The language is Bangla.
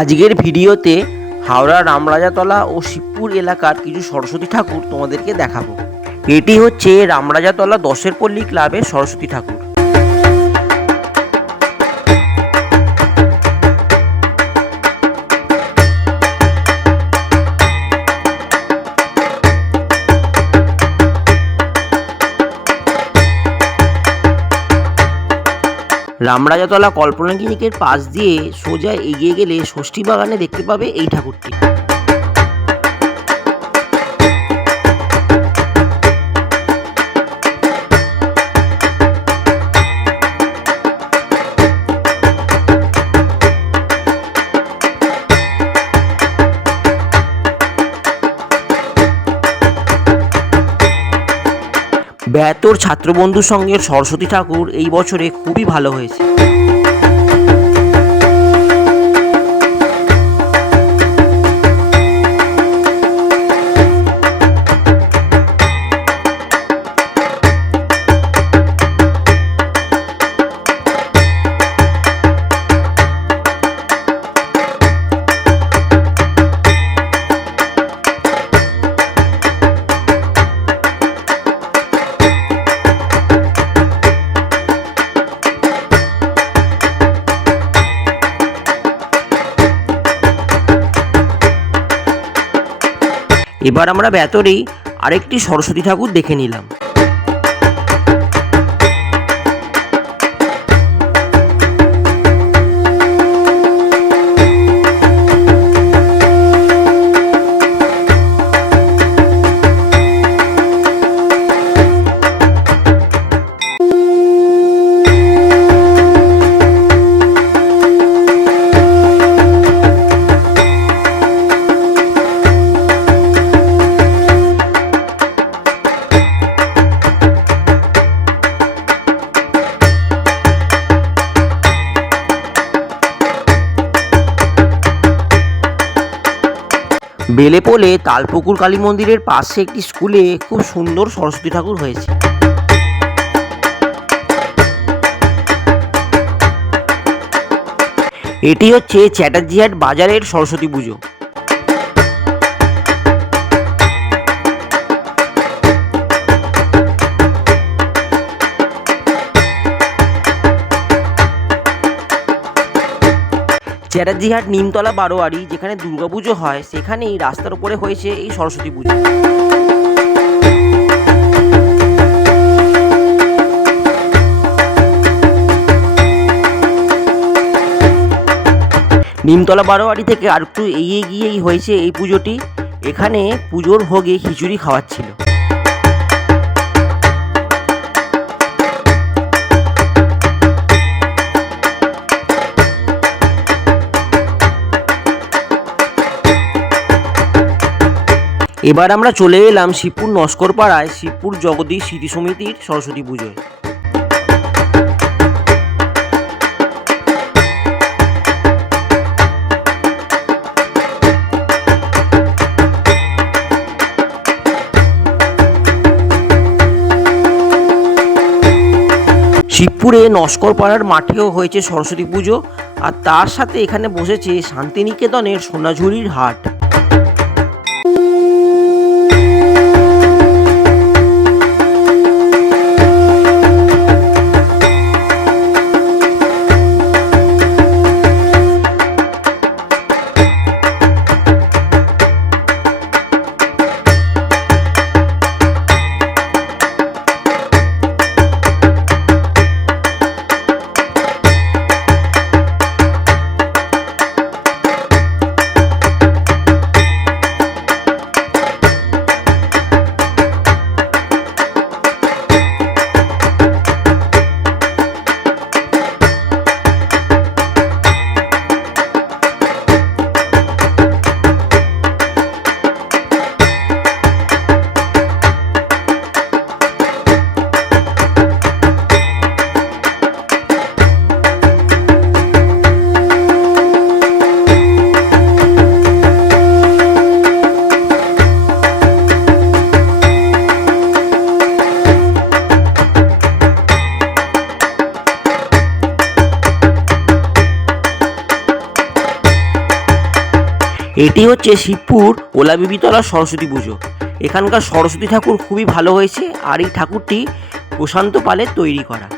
আজকের ভিডিওতে হাওড়া রামরাজাতলা ও শিবপুর এলাকার কিছু সরস্বতী ঠাকুর তোমাদেরকে দেখাবো। এটি হচ্ছে রামরাজাতলা দশের পল্লী ক্লাবের সরস্বতী ঠাকুর। রামরাজাতলা কল্পনা ক্লিনিকের পাশ দিয়ে সোজা এগিয়ে গেলে ষষ্ঠী বাগানে দেখতে পাবে এই ঠাকুরটি। বেয়াতোর ছাত্রবন্ধু সংঘের সরস্বতী ঠাকুর এই বছরে খুবই ভালো হয়েছে। এবার আমরা বেয়াতোরেই আরেকটি সরস্বতী ঠাকুর দেখে নিলাম। বেলেপোলে তালপুকুর কালী মন্দিরের পাশে একটি স্কুলে খুব সুন্দর সরস্বতী ঠাকুর হয়েছে। এটি হচ্ছে চ্যাটার্জিহাট বাজারের সরস্বতী পুজো। চ্যাটার্জিহাট নিমতলা বারোয়ারি যেখানে দুর্গাপুজো হয় সেখানেই রাস্তার উপরে হয়েছে এই সরস্বতী পুজো। নিমতলা বারোয়ারি থেকে আর একটু এগিয়ে গিয়েই হয়েছে এই পুজোটি। এখানে পুজোর ভোগে খিচুড়ি খাওয়াচ্ছিল। এবার আমরা চলে এলাম শিবপুর নস্করপাড়ায় শিবপুর জগদীশ স্মৃতি সমিতির সরস্বতী পুজোয়। শিবপুরে নস্করপাড়ার মাঠেও হয়েছে সরস্বতী পুজো, আর তার সাথে এখানে বসেছে শান্তিনিকেতনের সোনাঝুরির হাট। এটি হচ্ছে শিবপুর ওলাবিবিতলা সরস্বতী পুজো। এখানকার সরস্বতী ঠাকুর খুবই ভালো হয়েছে, আর এই ঠাকুরটি প্রশান্ত পালের তৈরি করা।